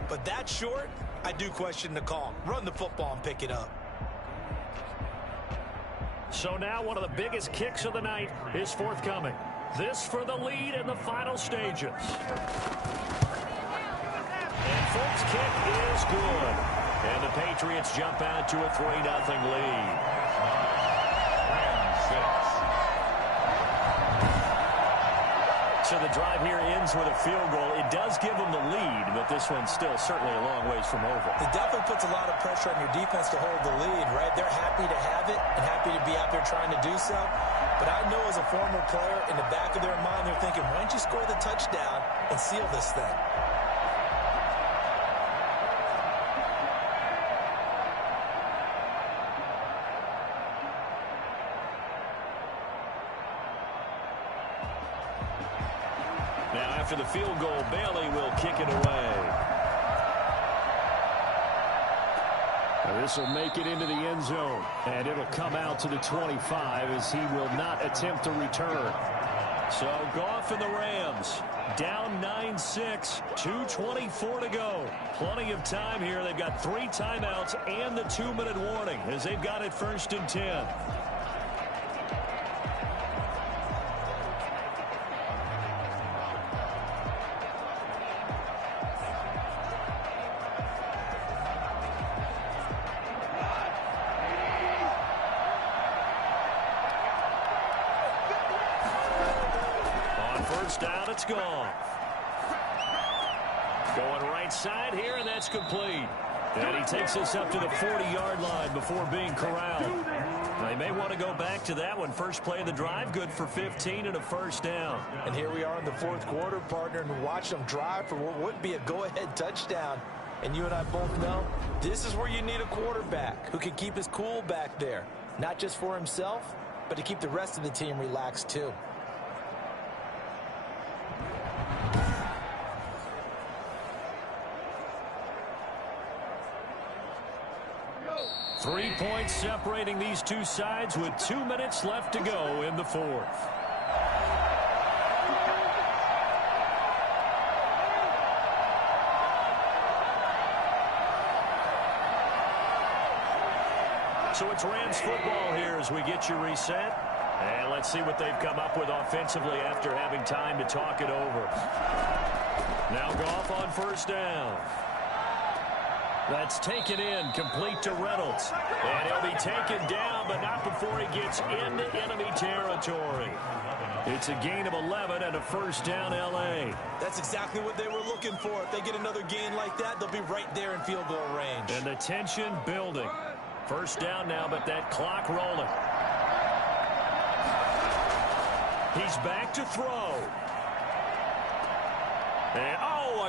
But that short, I do question the call. Run the football and pick it up. So now one of the biggest kicks of the night is forthcoming. This for the lead in the final stages. And Folks' kick is good. And the Patriots jump out to a 3-0 lead. So the drive here ends with a field goal. It does give them the lead, but this one's still certainly a long ways from over. It definitely puts a lot of pressure on your defense to hold the lead, right? They're happy to have it and happy to be out there trying to do so. But I know as a former player, in the back of their mind, they're thinking, why don't you score the touchdown and seal this thing? Now, after the field goal, Bailey will kick it away. This will make it into the end zone, and it'll come out to the 25 as he will not attempt to return. So Goff and the Rams down 9-6, 2:24 to go. Plenty of time here. They've got 3 timeouts and the 2-minute warning as they've got it 1st and 10. Down, it's gone. Going right side here, and that's complete. And he takes us up to the 40-yard line before being corralled. They may want to go back to that one. First play of the drive, good for 15 and a 1st down. And here we are in the 4th quarter, partner, and watch them drive for what would be a go-ahead touchdown. And you and I both know this is where you need a quarterback who can keep his cool back there. Not just for himself, but to keep the rest of the team relaxed too. 3 points separating these two sides with 2 minutes left to go in the 4th. So it's Rams football here as we get you reset. And let's see what they've come up with offensively after having time to talk it over. Now Goff on 1st down. That's taken in, complete to Reynolds. And he'll be taken down, but not before he gets into enemy territory. It's a gain of 11 and a 1st down, L.A. That's exactly what they were looking for. If they get another gain like that, they'll be right there in field goal range. And the tension building. 1st down now, but that clock rolling. He's back to throw. And,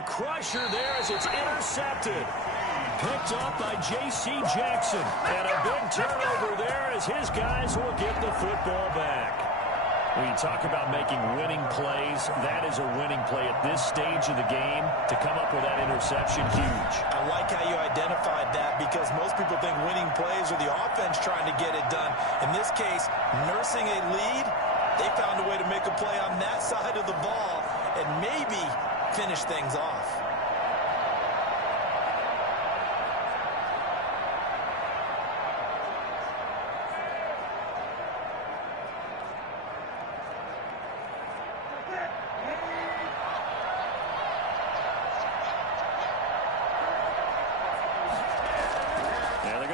a crusher there as it's intercepted. Picked up by J.C. Jackson. And a big turnover there as his guys will get the football back. When you talk about making winning plays, that is a winning play at this stage of the game. To come up with that interception, huge. I like how you identified that because most people think winning plays are the offense trying to get it done. In this case, nursing a lead, they found a way to make a play on that side of the ball and maybe finish things off.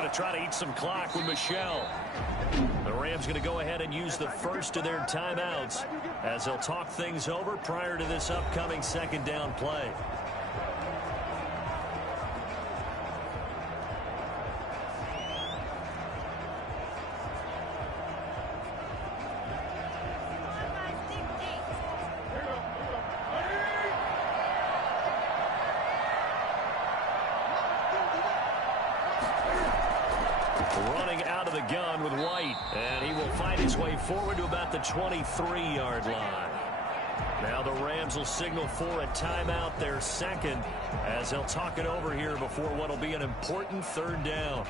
going to try to eat some clock with Michelle. The Rams going to go ahead and use the first of their timeouts as they'll talk things over prior to this upcoming second down play. Running out of the gun with White, and he will find his way forward to about the 23-yard line. Now the Rams will signal for a timeout, their second, as they'll talk it over here before what will be an important third down.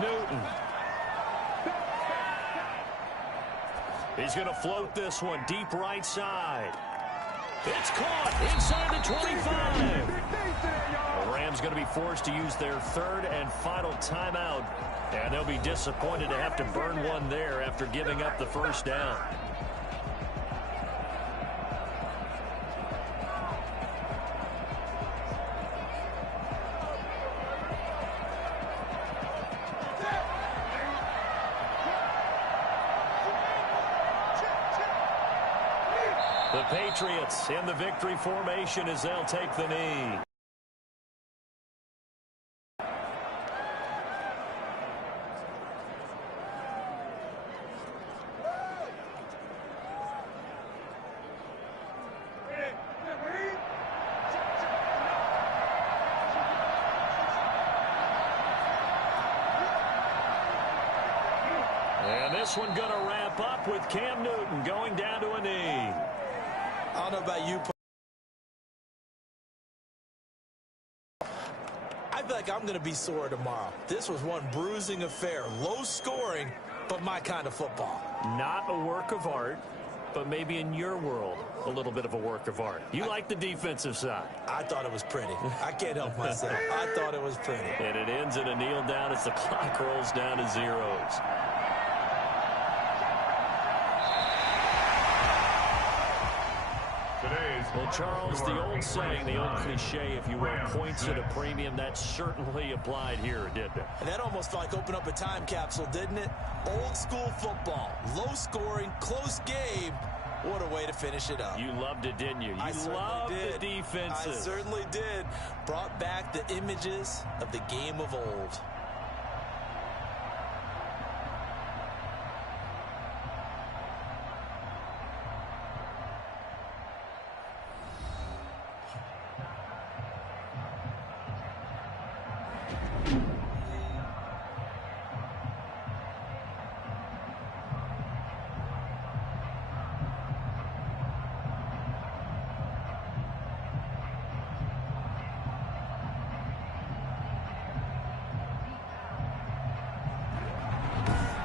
Newton. He's going to float this one deep right side. It's caught inside the 25. The Rams going to be forced to use their third and final timeout, and they'll be disappointed to have to burn one there after giving up the first down. The Patriots in the victory formation as they'll take the knee. And this one going to wrap up with Cam Newton going down to a knee. I don't know about you. I feel like I'm going to be sore tomorrow. This was one bruising affair. Low scoring, but my kind of football. Not a work of art, but maybe in your world, a little bit of a work of art. You like the defensive side. I thought it was pretty. I can't help myself. I thought it was pretty. And it ends in a kneel down as the clock rolls down to zeros. Well, Charles, the old saying, the old cliche, if you will, points at a premium, that certainly applied here, didn't it? And that almost felt like open up a time capsule, didn't it? Old school football, low scoring, close game. What a way to finish it up. You loved it, didn't you? You loved the defenses. I certainly did. Brought back the images of the game of old.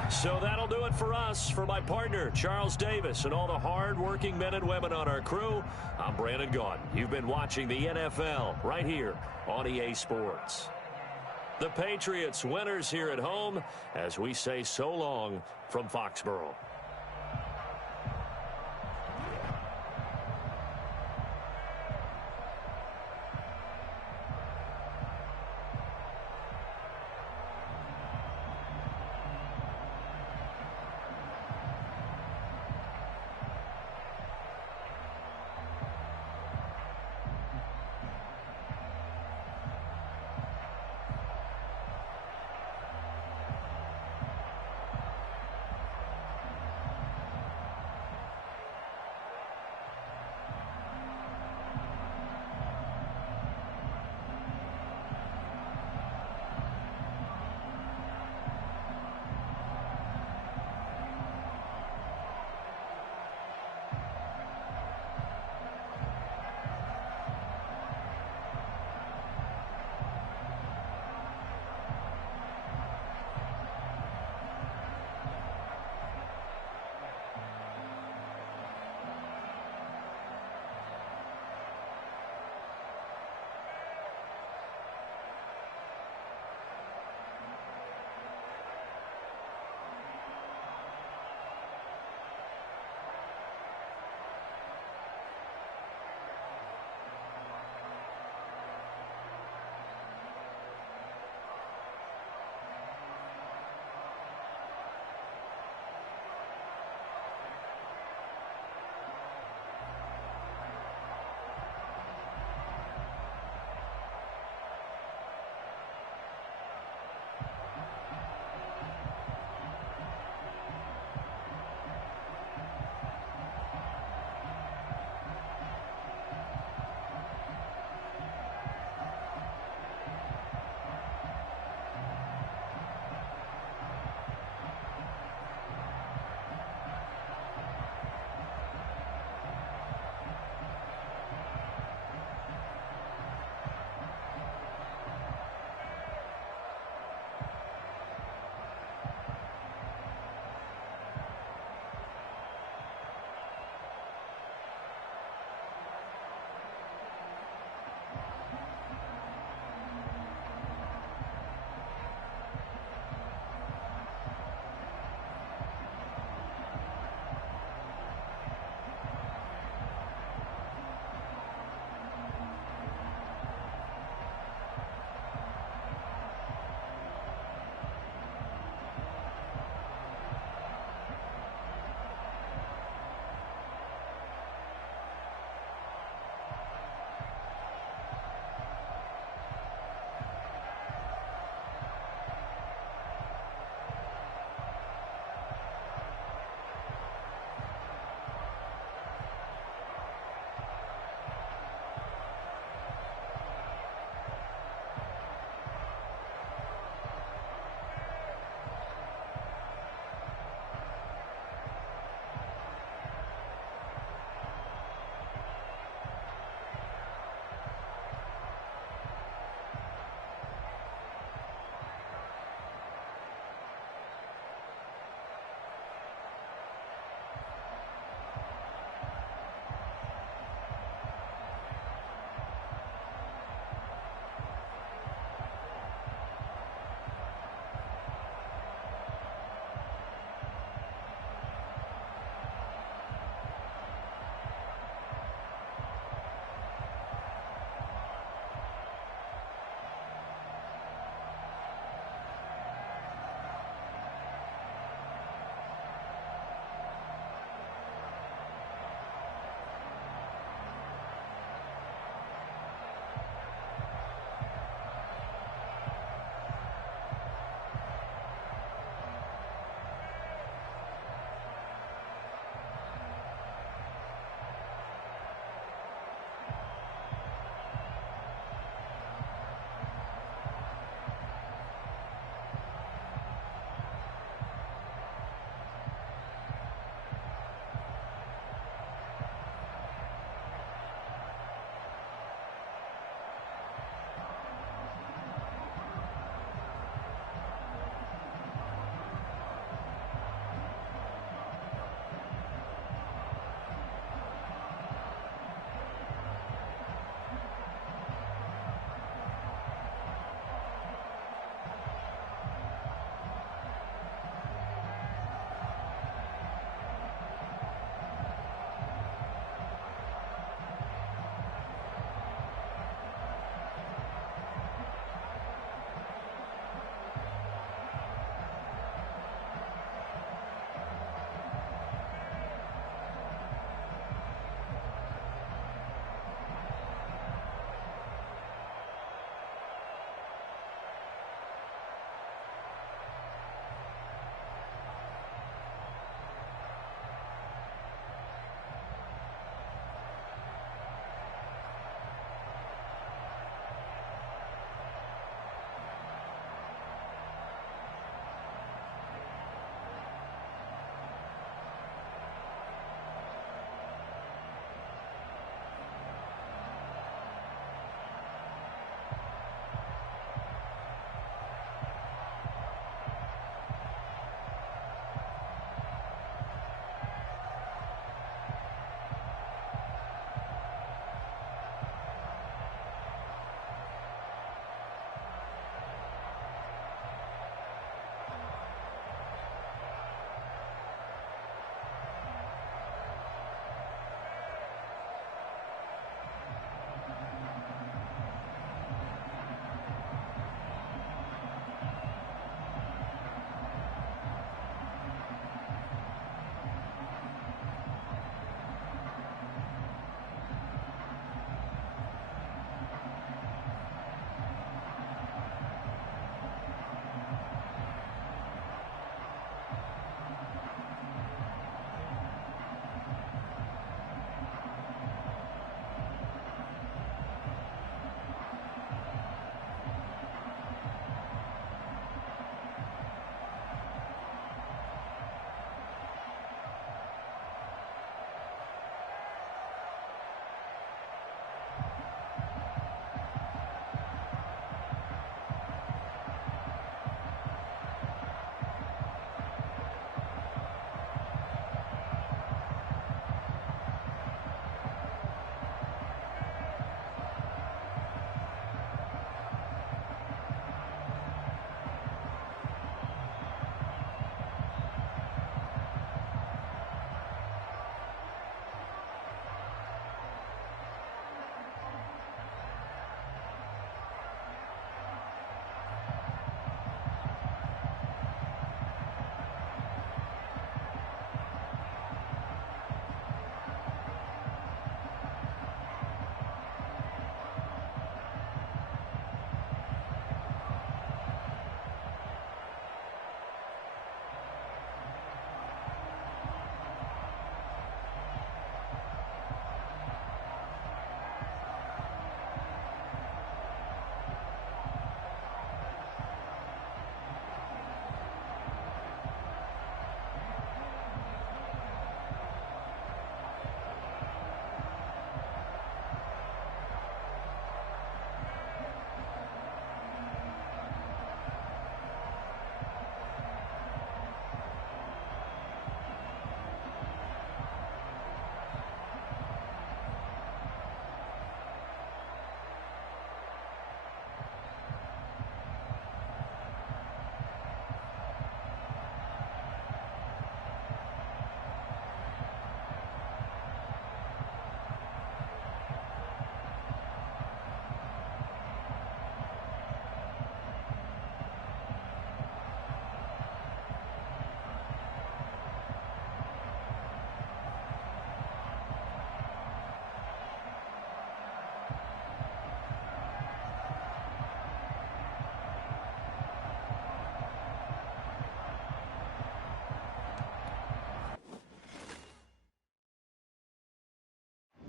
So that'll do it for us. For my partner, Charles Davis, and all the hard-working men and women on our crew, I'm Brandon Gaudin. You've been watching the NFL right here on EA Sports. The Patriots winners here at home as we say so long from Foxborough.